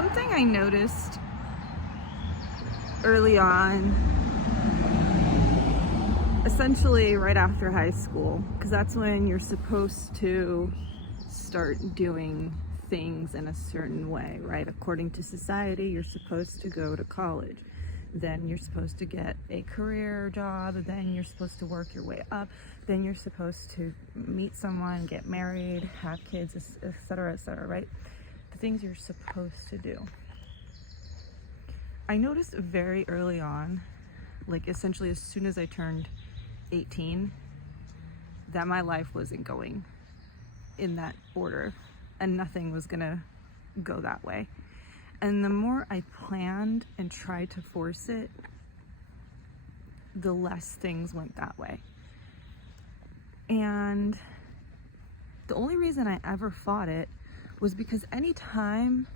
Something I noticed early on, essentially right after high school, because that's when you're supposed to start doing things in a certain way, right? According to society, you're supposed to go to college. Then you're supposed to get a career job. Then you're supposed to work your way up. Then you're supposed to meet someone, get married, have kids, etc., right? The things you're supposed to do. I noticed very early on, like essentially as soon as I turned 18, that my life wasn't going in that order and nothing was gonna go that way. And the more I planned and tried to force it, the less things went that way. And the only reason I ever fought it was because anytime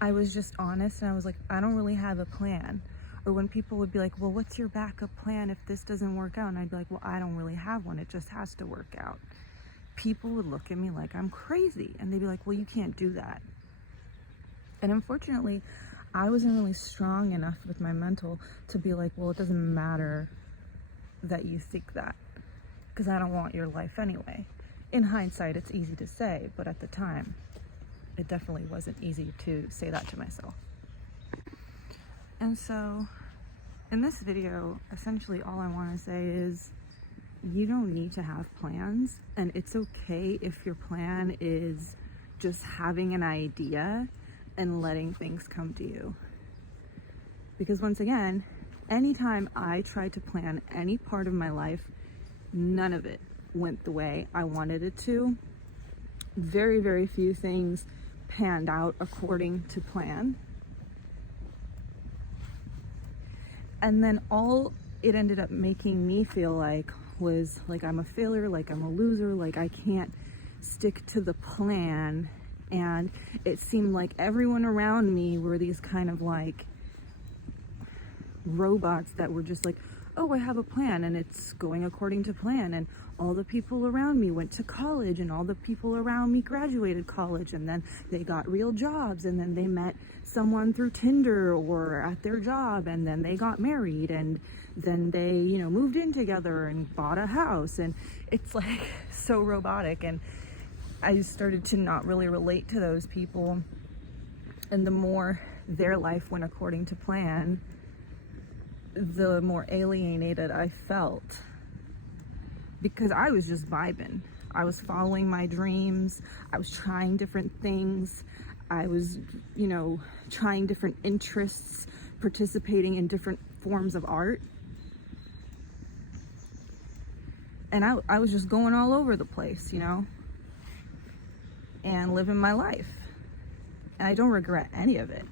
I was just honest and I was like, I don't really have a plan. Or when people would be like, well, what's your backup plan if this doesn't work out? And I'd be like, well, I don't really have one. It just has to work out. People would look at me like I'm crazy. And they'd be like, well, you can't do that. And unfortunately, I wasn't really strong enough with my mental to be like, well, it doesn't matter that you think that, because I don't want your life anyway. In hindsight, it's easy to say, but at the time, it definitely wasn't easy to say that to myself. And so, in this video, essentially all I want to say is, you don't need to have plans, and it's okay if your plan is just having an idea and letting things come to you. Because once again, anytime I tried to plan any part of my life, none of it went the way I wanted it to. Very, very few things panned out according to plan. And then all it ended up making me feel like was like I'm a failure, like I'm a loser, like I can't stick to the plan. And it seemed like everyone around me were these kind of like robots that were just like, oh, I have a plan and it's going according to plan. And all the people around me went to college and all the people around me graduated college, and then they got real jobs, and then they met someone through Tinder or at their job, and then they got married, and then they, moved in together and bought a house. And it's like so robotic. And I started to not really relate to those people. And the more their life went according to plan, the more alienated I felt, because I was just vibing. I was following my dreams. I was trying different things. I was, trying different interests, participating in different forms of art. And I was just going all over the place, and living my life. And I don't regret any of it.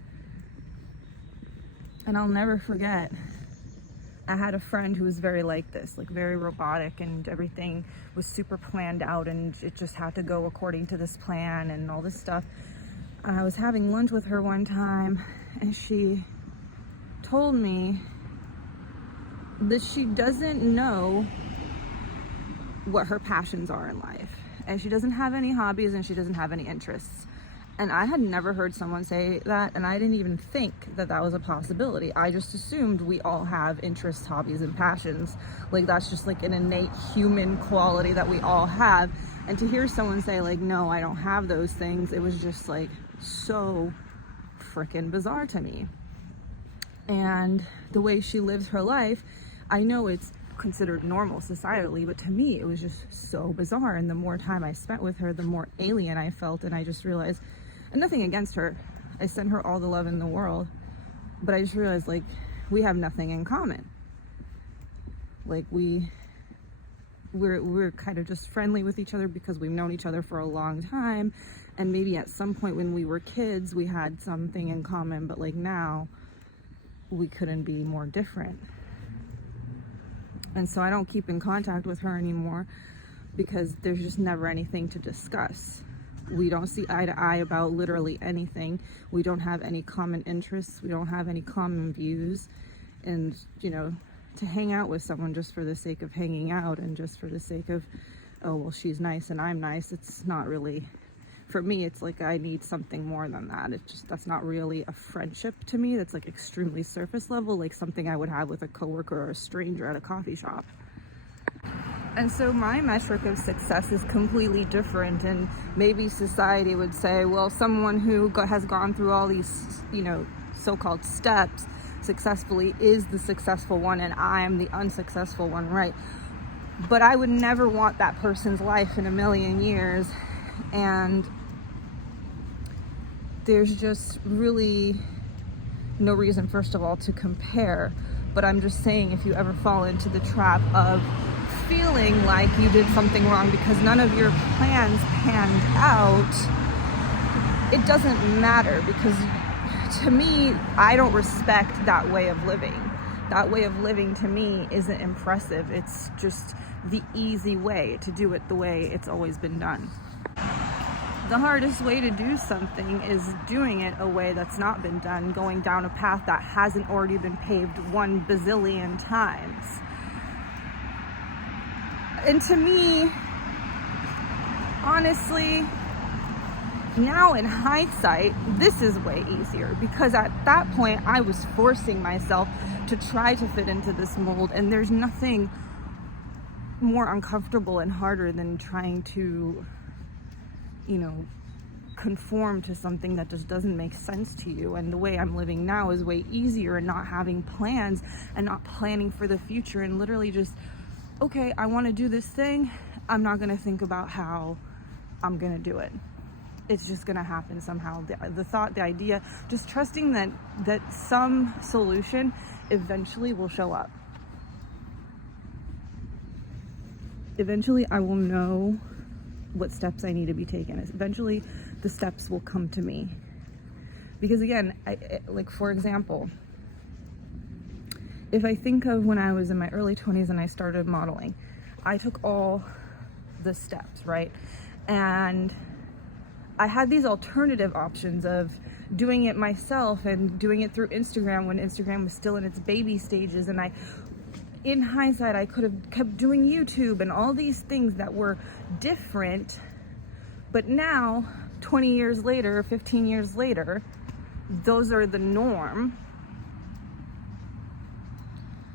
And I'll never forget, I had a friend who was very like this, like very robotic, and everything was super planned out and it just had to go according to this plan and all this stuff. I was having lunch with her one time and she told me that she doesn't know what her passions are in life, and she doesn't have any hobbies and she doesn't have any interests. And I had never heard someone say that, and I didn't even think that that was a possibility. I just assumed we all have interests, hobbies, and passions. Like that's just like an innate human quality that we all have. And to hear someone say like, no, I don't have those things, it was just like so freaking bizarre to me. And the way she lives her life, I know it's considered normal societally, but to me it was just so bizarre. And the more time I spent with her, the more alien I felt. And I just realized, and nothing against her, I send her all the love in the world, but I just realized like we have nothing in common. Like we're kind of just friendly with each other because we've known each other for a long time, and maybe at some point when we were kids we had something in common, but like now we couldn't be more different. And so I don't keep in contact with her anymore because there's just never anything to discuss. We don't see eye to eye about literally anything. We don't have any common interests. We don't have any common views. And, to hang out with someone just for the sake of hanging out and just for the sake of, oh, well, she's nice and I'm nice, it's not really for me, it's like I need something more than that. It's just, that's not really a friendship to me. That's like extremely surface level, like something I would have with a coworker or a stranger at a coffee shop. And so my metric of success is completely different, and maybe society would say, well, someone who has gone through all these, you know, so-called steps successfully is the successful one, and I am the unsuccessful one, right? But I would never want that person's life in a million years, and there's just really no reason, first of all, to compare. But I'm just saying, if you ever fall into the trap of feeling like you did something wrong because none of your plans panned out, it doesn't matter, because to me, I don't respect that way of living. That way of living to me isn't impressive. It's just the easy way to do it the way it's always been done. The hardest way to do something is doing it a way that's not been done, going down a path that hasn't already been paved 1 bazillion times. And to me, honestly, now in hindsight, this is way easier, because at that point I was forcing myself to try to fit into this mold, and there's nothing more uncomfortable and harder than trying to, you know, conform to something that just doesn't make sense to you. And the way I'm living now is way easier, and not having plans and not planning for the future, and literally just, okay, I want to do this thing. I'm not going to think about how I'm going to do it. It's just going to happen somehow. The thought, the idea, just trusting that some solution eventually will show up. Eventually I will know what steps I need to be taken. Eventually the steps will come to me. Because again, like for example, if I think of when I was in my early 20s and I started modeling, I took all the steps, right? And I had these alternative options of doing it myself and doing it through Instagram when Instagram was still in its baby stages. And in hindsight, I could have kept doing YouTube and all these things that were different. But now, 20 years later, 15 years later, those are the norm.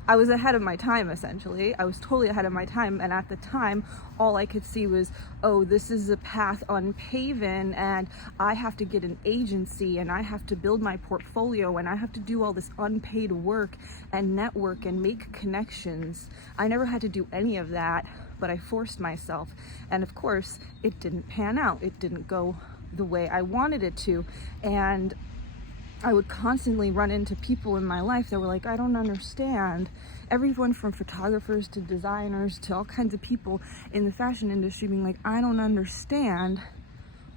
I was ahead of my time, essentially. I was totally ahead of my time. And at the time, all I could see was, oh, this is a path unpaven, and I have to get an agency, and I have to build my portfolio, and I have to do all this unpaid work and network and make connections. I never had to do any of that, but I forced myself. And of course, it didn't pan out. It didn't go the way I wanted it to. And I would constantly run into people in my life that were like, I don't understand. Everyone from photographers to designers to all kinds of people in the fashion industry being like, I don't understand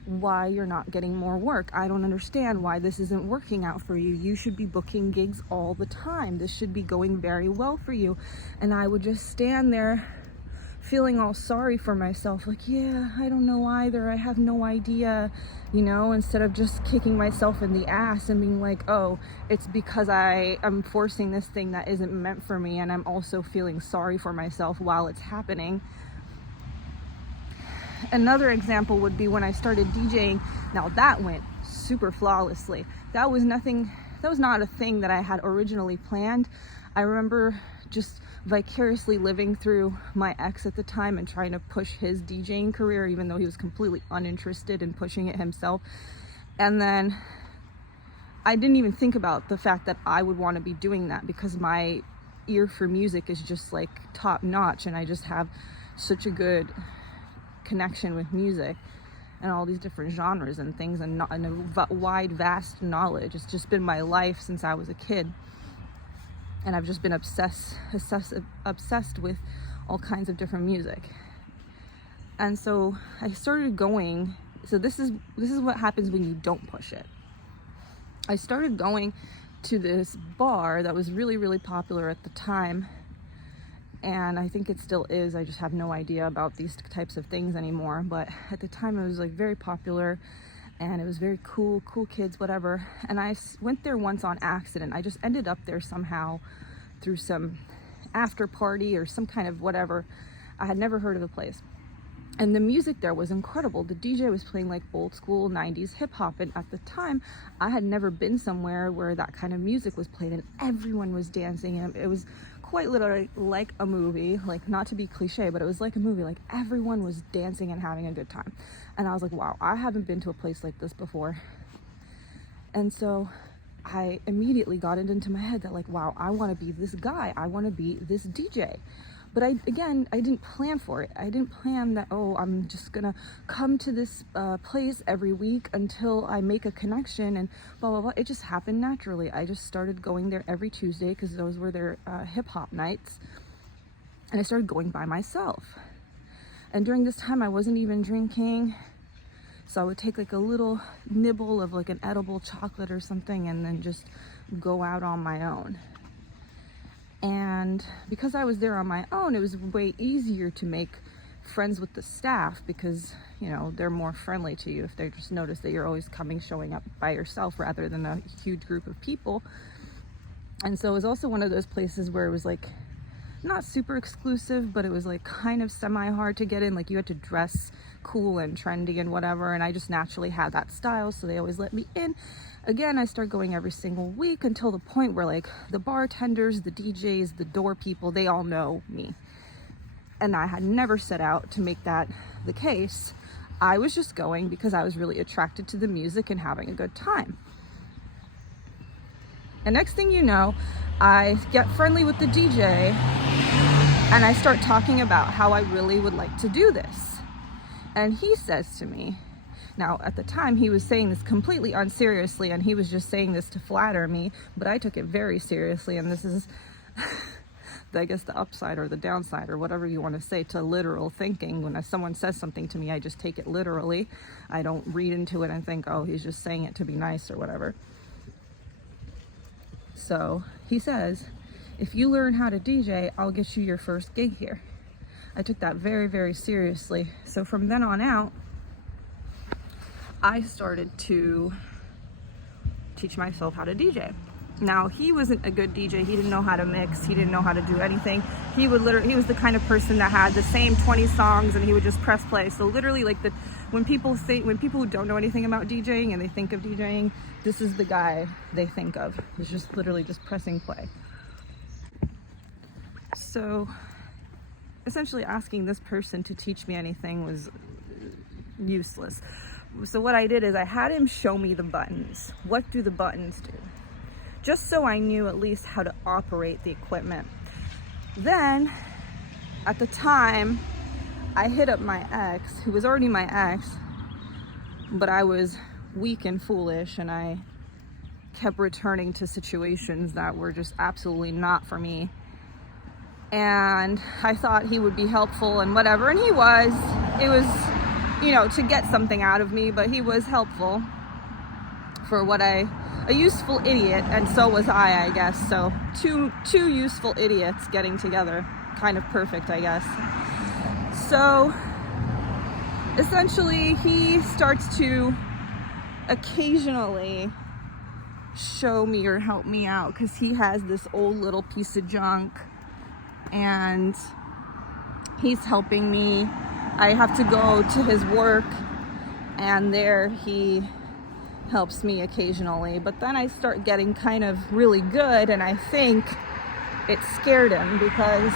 why you're not getting more work. I don't understand why this isn't working out for you. You should be booking gigs all the time. This should be going very well for you. And I would just stand there feeling all sorry for myself, like, yeah, I don't know either, I have no idea, you know, instead of just kicking myself in the ass and being like, oh, it's because I am forcing this thing that isn't meant for me, and I'm also feeling sorry for myself while it's happening. Another example would be when I started DJing. Now that went super flawlessly. That was not a thing that I had originally planned. I remember just vicariously living through my ex at the time and trying to push his DJing career, even though he was completely uninterested in pushing it himself. And then I didn't even think about the fact that I would want to be doing that, because my ear for music is just like top notch, and I just have such a good connection with music and all these different genres and things, and a wide, vast knowledge. It's just been my life since I was a kid. And I've just been obsessed with all kinds of different music. And so I started going, so this is what happens when you don't push it. I started going to this bar that was really, really popular at the time. And I think it still is. I just have no idea about these types of things anymore. But at the time it was like very popular, and it was very cool kids, whatever. And I went there once on accident. I just ended up there somehow through some after party or some kind of whatever. I had never heard of the place. And the music there was incredible. The DJ was playing like old school 90s hip hop. And at the time, I had never been somewhere where that kind of music was played and everyone was dancing. And it was quite literally like a movie, like not to be cliche, but it was like a movie. Like everyone was dancing and having a good time. And I was like, wow, I haven't been to a place like this before. And so I immediately got it into my head that like, wow, I want to be this guy. I want to be this DJ. But I didn't plan for it. I didn't plan that, oh, I'm just gonna come to this place every week until I make a connection and blah, blah, blah. It just happened naturally. I just started going there every Tuesday because those were their hip hop nights. And I started going by myself. And during this time, I wasn't even drinking. So I would take like a little nibble of like an edible chocolate or something and then just go out on my own. And because I was there on my own, it was way easier to make friends with the staff because, you know, they're more friendly to you if they just notice that you're always showing up by yourself rather than a huge group of people. And so it was also one of those places where it was like not super exclusive, but it was like kind of semi-hard to get in. Like you had to dress cool and trendy and whatever, and I just naturally had that style, so they always let me in. Again, I started going every single week until the point where like the bartenders, the DJs, the door people, they all know me. And I had never set out to make that the case. I was just going because I was really attracted to the music and having a good time. And next thing you know, I get friendly with the DJ and I start talking about how I really would like to do this. And he says to me, now at the time he was saying this completely unseriously and he was just saying this to flatter me, but I took it very seriously, and this is I guess the upside or the downside or whatever you want to say to literal thinking. When someone says something to me, I just take it literally. I don't read into it and think, oh, he's just saying it to be nice or whatever. So he says, if you learn how to DJ, I'll get you your first gig here. I took that very, very seriously. So from then on out, I started to teach myself how to DJ. Now, he wasn't a good DJ. He didn't know how to mix. He didn't know how to do anything. He was the kind of person that had the same 20 songs and he would just press play. So literally like when people who don't know anything about DJing and they think of DJing, this is the guy they think of. He's just literally just pressing play. So essentially asking this person to teach me anything was useless. So what I did is I had him show me the buttons. What do the buttons do? Just so I knew at least how to operate the equipment. Then, at the time, I hit up my ex, who was already my ex, but I was weak and foolish and I kept returning to situations that were just absolutely not for me. And I thought he would be helpful and whatever, and he was. It was, you know, to get something out of me, but he was helpful for a useful idiot, and so was I guess. So two useful idiots getting together, kind of perfect, I guess. So essentially he starts to occasionally show me or help me out because he has this old little piece of junk and he's helping me. I have to go to his work and there he helps me occasionally, but then I start getting kind of really good, and I think it scared him because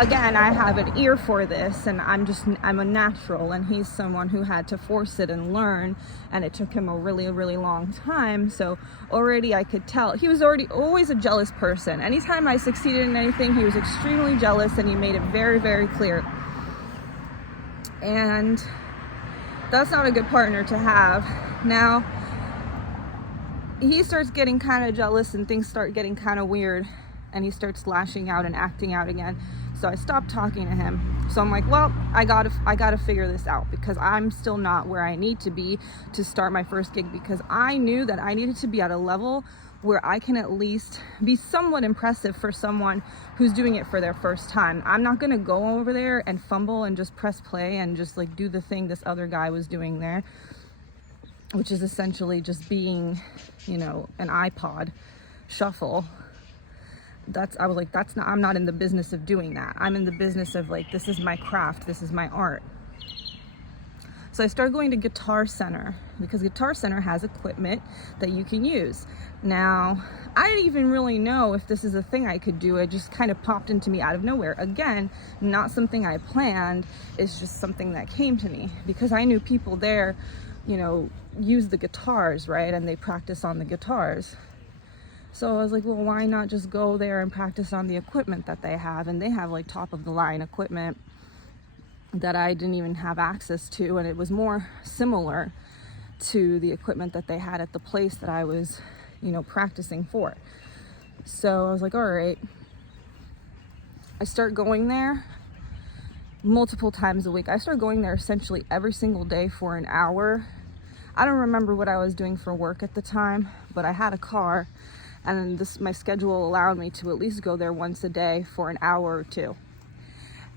again, I have an ear for this and I'm a natural, and he's someone who had to force it and learn, and it took him a really, really long time. So already I could tell he was always a jealous person. Anytime I succeeded in anything, he was extremely jealous, and he made it very, very clear. And that's not a good partner to have. Now, he starts getting kind of jealous and things start getting kind of weird, and he starts lashing out and acting out again. So I stopped talking to him. So I'm like, well, I gotta figure this out, because I'm still not where I need to be to start my first gig, because I knew that I needed to be at a level where I can at least be somewhat impressive for someone who's doing it for their first time. I'm not gonna go over there and fumble and just press play and just like do the thing this other guy was doing there, which is essentially just being, you know, an iPod shuffle. I'm not in the business of doing that. I'm in the business of like, this is my craft, this is my art. So I started going to Guitar Center because Guitar Center has equipment that you can use. Now, I didn't even really know if this is a thing I could do. It just kind of popped into me out of nowhere. Again, not something I planned. It's just something that came to me because I knew people there, you know, use the guitars, right? And they practice on the guitars. So I was like, well, why not just go there and practice on the equipment that they have? And they have like top of the line equipment that I didn't even have access to, and it was more similar to the equipment that they had at the place that I was, you know, practicing for. So I was like, all right. I start going there multiple times a week. I started going there essentially every single day for an hour. I don't remember what I was doing for work at the time, but I had a car, and my schedule allowed me to at least go there once a day for an hour or two.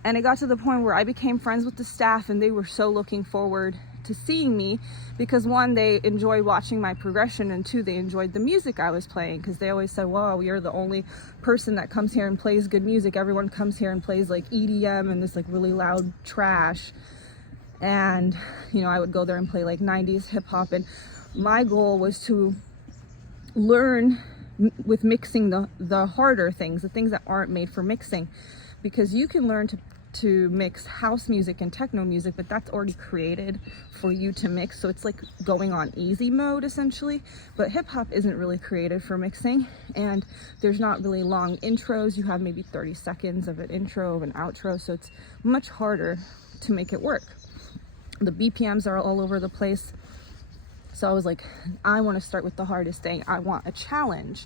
And it got to the point where I became friends with the staff, and they were so looking forward to seeing me because one, they enjoyed watching my progression, and two, they enjoyed the music I was playing because they always said, wow, you're the only person that comes here and plays good music. Everyone comes here and plays like EDM and this like really loud trash. And, you know, I would go there and play like 90s hip hop. And my goal was to learn with mixing the harder things, the things that aren't made for mixing, because you can learn to mix house music and techno music, but that's already created for you to mix. So it's like going on easy mode essentially, but hip hop isn't really created for mixing, and there's not really long intros. You have maybe 30 seconds of an intro, of an outro. So it's much harder to make it work. The BPMs are all over the place. So I was like, I want to start with the hardest thing. I want a challenge.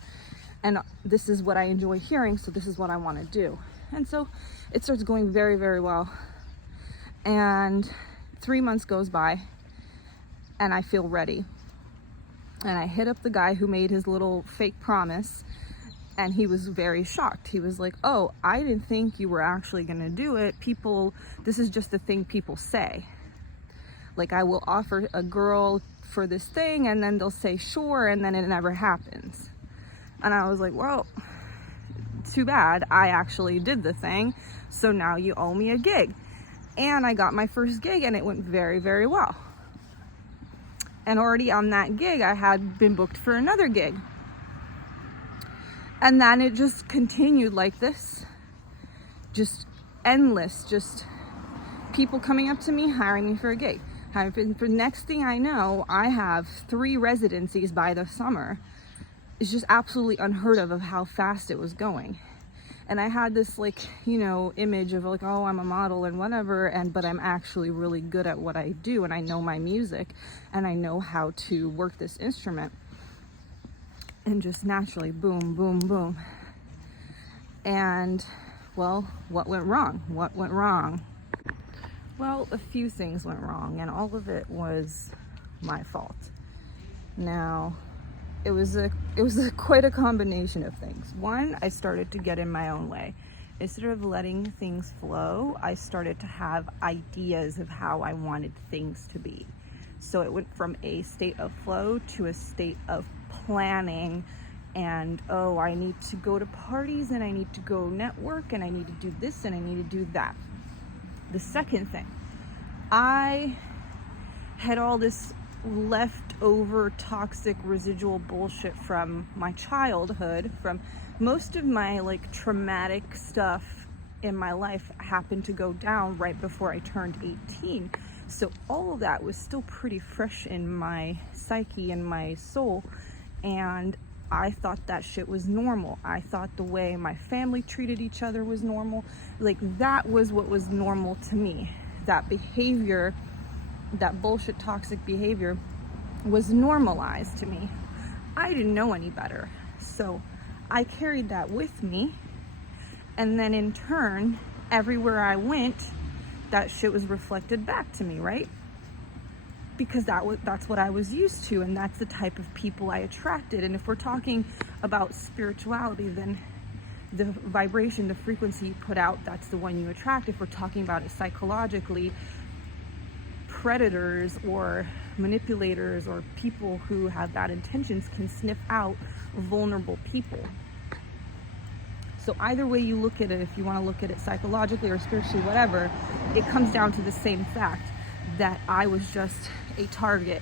And this is what I enjoy hearing, so this is what I want to do. And so it starts going very, very well. And 3 months goes by, and I feel ready. And I hit up the guy who made his little fake promise, and he was very shocked. He was like, oh, I didn't think you were actually going to do it. This is just a thing people say. Like, I will offer a girl for this thing, and then they'll say sure, and then it never happens. And I was like, well, too bad. I actually did the thing, so now you owe me a gig. And I got my first gig, and it went very, very well. And already on that gig, I had been booked for another gig. And then it just continued like this, just endless, just people coming up to me, hiring me for a gig. For next thing I know, I have 3 residencies by the summer. It's just absolutely unheard of how fast it was going. And I had this like, you know, image of like, oh, I'm a model and whatever, but I'm actually really good at what I do, and I know my music, and I know how to work this instrument. And just naturally, boom, boom, boom. And, well, what went wrong? What went wrong? Well, a few things went wrong, and all of it was my fault. Now, it was quite a combination of things. One, I started to get in my own way. Instead of letting things flow, I started to have ideas of how I wanted things to be. So it went from a state of flow to a state of planning, and oh, I need to go to parties, and I need to go network, and I need to do this, and I need to do that. The second thing, I had all this leftover toxic residual bullshit from my childhood, from most of my like traumatic stuff in my life happened to go down right before I turned 18. So all of that was still pretty fresh in my psyche and my soul, and I thought that shit was normal. I thought the way my family treated each other was normal. Like, that was what was normal to me. That behavior, that bullshit toxic behavior was normalized to me. I didn't know any better. So I carried that with me. And then in turn, everywhere I went, that shit was reflected back to me, right? Because that's what I was used to, and that's the type of people I attracted. And if we're talking about spirituality, then the vibration, the frequency you put out, that's the one you attract. If we're talking about it psychologically, predators or manipulators or people who have bad intentions can sniff out vulnerable people. So either way you look at it, if you want to look at it psychologically or spiritually, whatever, it comes down to the same fact that I was just a target,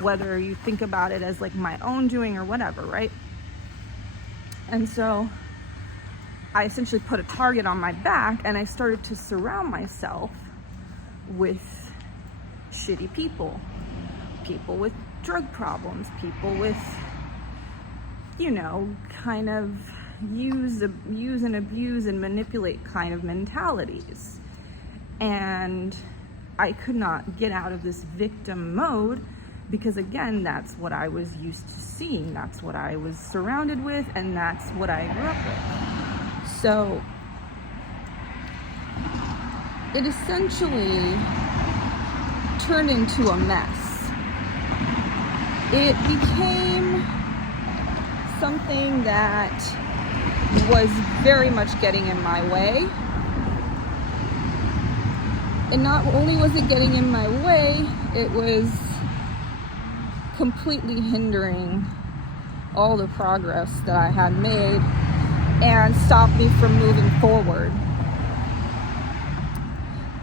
whether you think about it as like my own doing or whatever, right? And so I essentially put a target on my back, and I started to surround myself with shitty people with drug problems, people with, you know, kind of use and abuse and manipulate kind of mentalities. And I could not get out of this victim mode because, again, that's what I was used to seeing. That's what I was surrounded with, and that's what I grew up with. So it essentially turned into a mess. It became something that was very much getting in my way. And not only was it getting in my way, it was completely hindering all the progress that I had made and stopped me from moving forward.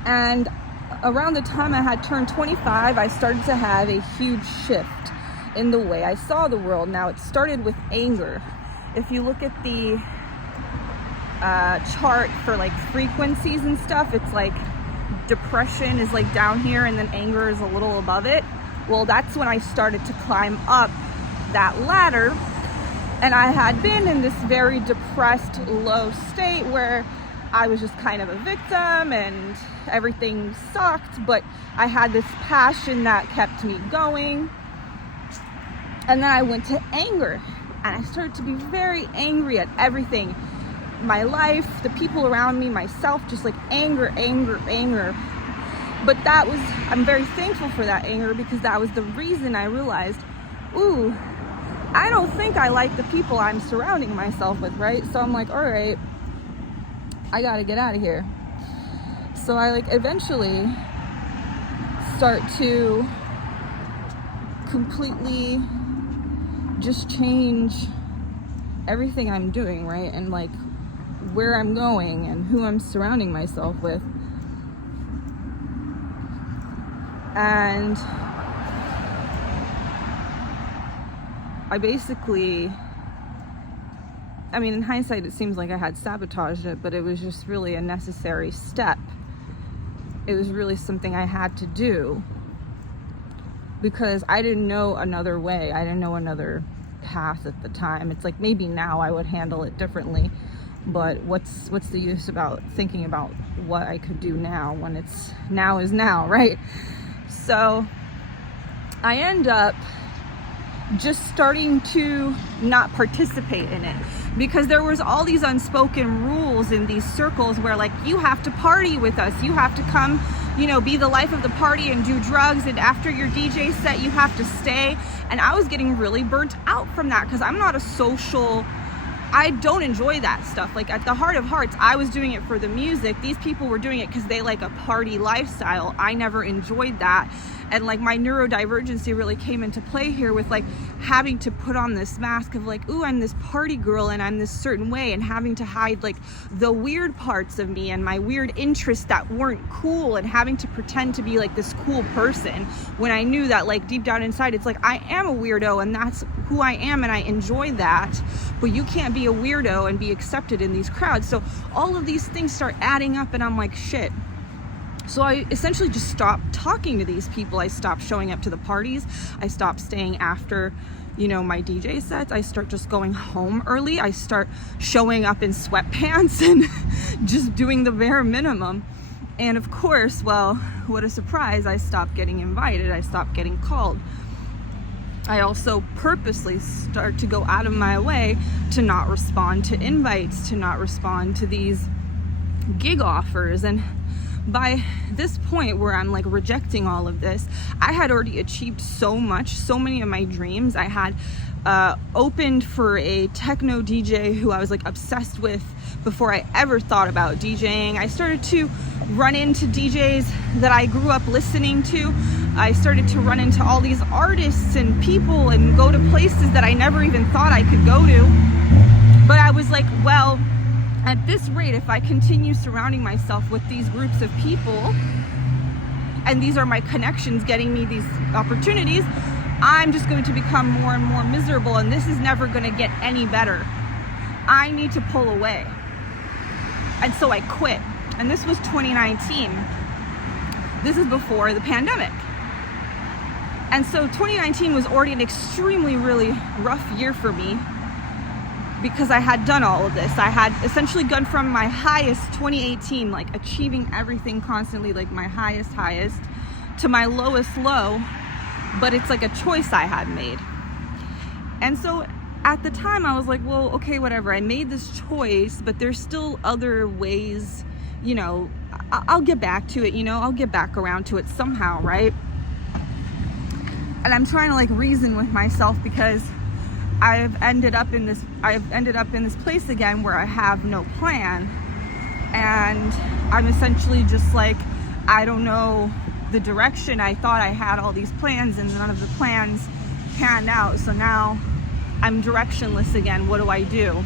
And around the time I had turned 25, I started to have a huge shift in the way I saw the world. Now, it started with anger. If you look at the chart for like frequencies and stuff, it's like depression is like down here and then anger is a little above it. Well, that's when I started to climb up that ladder, and I had been in this very depressed, low state where I was just kind of a victim and everything sucked, but I had this passion that kept me going. And then I went to anger, and I started to be very angry at everything. My life, the people around me, myself, just like anger. But I'm very thankful for that anger, because that was the reason I realized, ooh, I don't think I like the people I'm surrounding myself with, right? So I'm like, all right, I gotta get out of here. So I like eventually start to completely just change everything I'm doing, right? And like where I'm going and who I'm surrounding myself with. And I basically, I mean, in hindsight, it seems like I had sabotaged it, but it was just really a necessary step. It was really something I had to do because I didn't know another way. I didn't know another path at the time. It's like maybe now I would handle it differently, but what's the use about thinking about what I could do now when it's now is now, right? So I end up just starting to not participate in it, because there was all these unspoken rules in these circles where like, you have to party with us, you have to come, you know, be the life of the party and do drugs, and after your DJ set you have to stay. And I was getting really burnt out from that because I'm not a social, I don't enjoy that stuff. Like at the heart of hearts, I was doing it for the music. These people were doing it because they like a party lifestyle. I never enjoyed that. And like my neurodivergency really came into play here with like having to put on this mask of like, ooh, I'm this party girl and I'm this certain way, and having to hide like the weird parts of me and my weird interests that weren't cool, and having to pretend to be like this cool person when I knew that like deep down inside it's like I am a weirdo and that's who I am and I enjoy that, but you can't be a weirdo and be accepted in these crowds. So all of these things start adding up and I'm like, shit. So I essentially just stopped talking to these people. I stopped showing up to the parties. I stopped staying after, you know, my DJ sets. I start just going home early. I start showing up in sweatpants and just doing the bare minimum. And of course, well, what a surprise, I stopped getting invited. I stopped getting called. I also purposely start to go out of my way to not respond to invites, to not respond to these gig offers. And by this point where I'm like rejecting all of this, I had already achieved so much, so many of my dreams. I had opened for a techno DJ who I was like obsessed with before I ever thought about DJing. I started to run into DJs that I grew up listening to. I started to run into all these artists and people and go to places that I never even thought I could go to. But I was like, well, at this rate, if I continue surrounding myself with these groups of people, and these are my connections getting me these opportunities, I'm just going to become more and more miserable, and this is never going to get any better. I need to pull away. And so I quit. And this was 2019. This is before the pandemic. And so 2019 was already an extremely, really rough year for me because I had done all of this. I had essentially gone from my highest 2018, like achieving everything constantly, like my highest, to my lowest low, but it's like a choice I had made. And so at the time I was like, well, okay, whatever. I made this choice, but there's still other ways, you know, I'll get back to it, you know, I'll get back around to it somehow, right? And I'm trying to like reason with myself because I've ended up in this place again where I have no plan, and I'm essentially just like, I don't know the direction. I thought I had all these plans and none of the plans panned out, so now I'm directionless again. What do I do?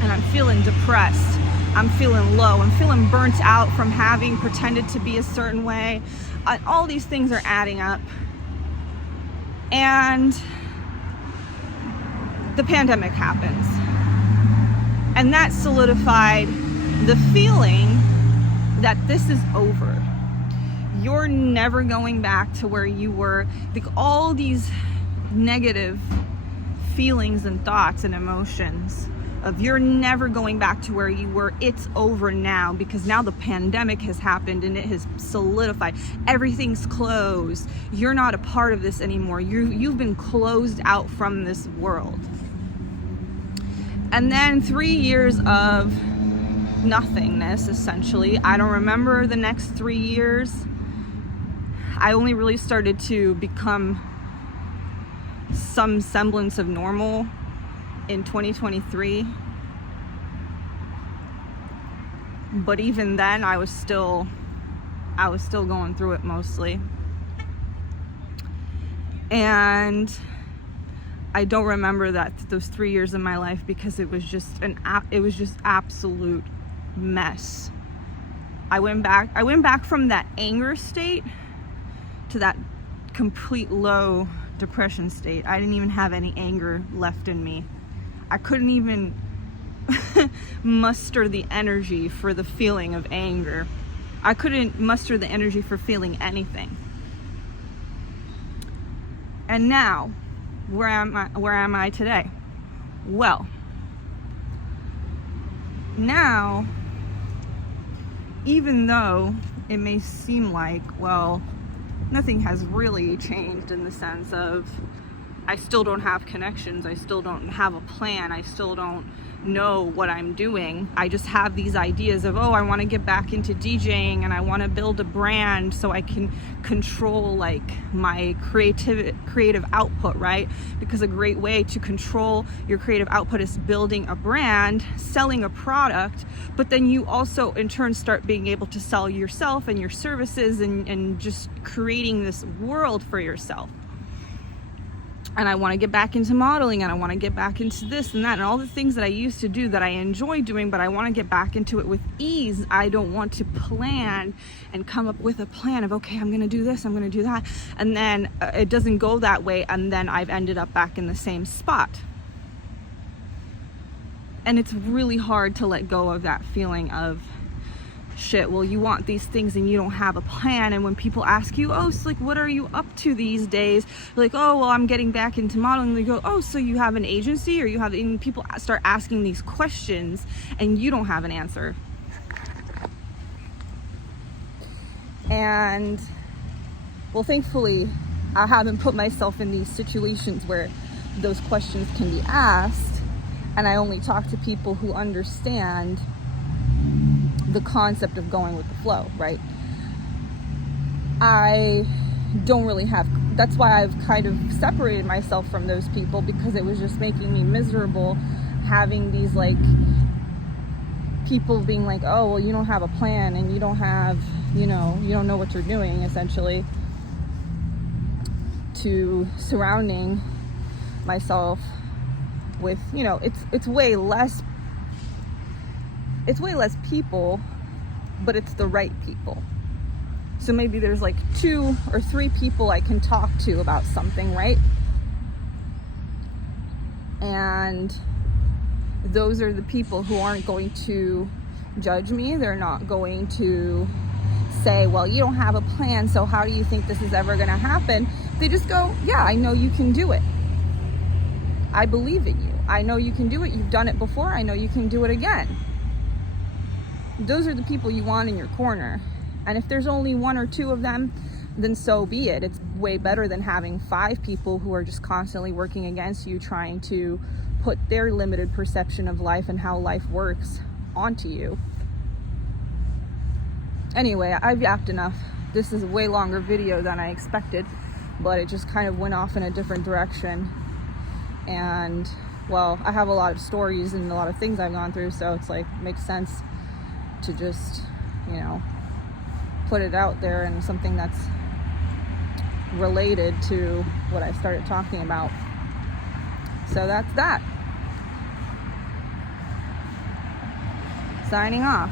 And I'm feeling depressed. I'm feeling low. I'm feeling burnt out from having pretended to be a certain way. All these things are adding up. And the pandemic happens. And that solidified the feeling that this is over. You're never going back to where you were. Like all these negative feelings and thoughts and emotions of you're never going back to where you were. It's over now, because now the pandemic has happened and it has solidified. Everything's closed. You're not a part of this anymore. You've been closed out from this world. And then 3 years of nothingness, essentially. I don't remember the next 3 years. I only really started to become some semblance of normal in 2023, but even then I was still going through it mostly, and I don't remember those 3 years of my life because it was just absolute mess. I went back from that anger state to that complete low depression state. I didn't even have any anger left in me. I couldn't even muster the energy for the feeling of anger. I couldn't muster the energy for feeling anything. And now, where am I today? Well, now, even though it may seem like, well, nothing has really changed in the sense of I still don't have connections, I still don't have a plan, I still don't know what I'm doing. I just have these ideas of, I want to get back into DJing and I want to build a brand so I can control like my creative output, right? Because a great way to control your creative output is building a brand, selling a product, but then you also in turn start being able to sell yourself and your services and just creating this world for yourself. And I want to get back into modeling, and I want to get back into this and that, and all the things that I used to do that I enjoy doing, but I want to get back into it with ease. I don't want to plan and come up with a plan of, okay, I'm going to do this, I'm going to do that. And then it doesn't go that way. And then I've ended up back in the same spot. And it's really hard to let go of that feeling of, shit, well, you want these things and you don't have a plan. And when people ask you, so like, what are you up to these days? You're like, well, I'm getting back into modeling. They go, so you have an agency, or you have, and people start asking these questions and you don't have an answer. And well, thankfully I haven't put myself in these situations where those questions can be asked, and I only talk to people who understand the concept of going with the flow, right? I don't really have, that's why I've kind of separated myself from those people, because it was just making me miserable having these like people being like, well, you don't have a plan and you don't have, you don't know what you're doing, essentially, to surrounding myself with, it's way less people, but it's the right people. So maybe there's like 2 or 3 people I can talk to about something, right? And those are the people who aren't going to judge me. They're not going to say, well, you don't have a plan, so how do you think this is ever going to happen? They just go, yeah, I know you can do it. I believe in you. I know you can do it. You've done it before. I know you can do it again. Those are the people you want in your corner. And if there's only 1 or 2 of them, then so be it. It's way better than having 5 people who are just constantly working against you, trying to put their limited perception of life and how life works onto you. Anyway, I've yapped enough. This is a way longer video than I expected, but it just kind of went off in a different direction. And well, I have a lot of stories and a lot of things I've gone through, so it's like, makes sense to just, you know, put it out there and something that's related to what I started talking about. So that's that. Signing off.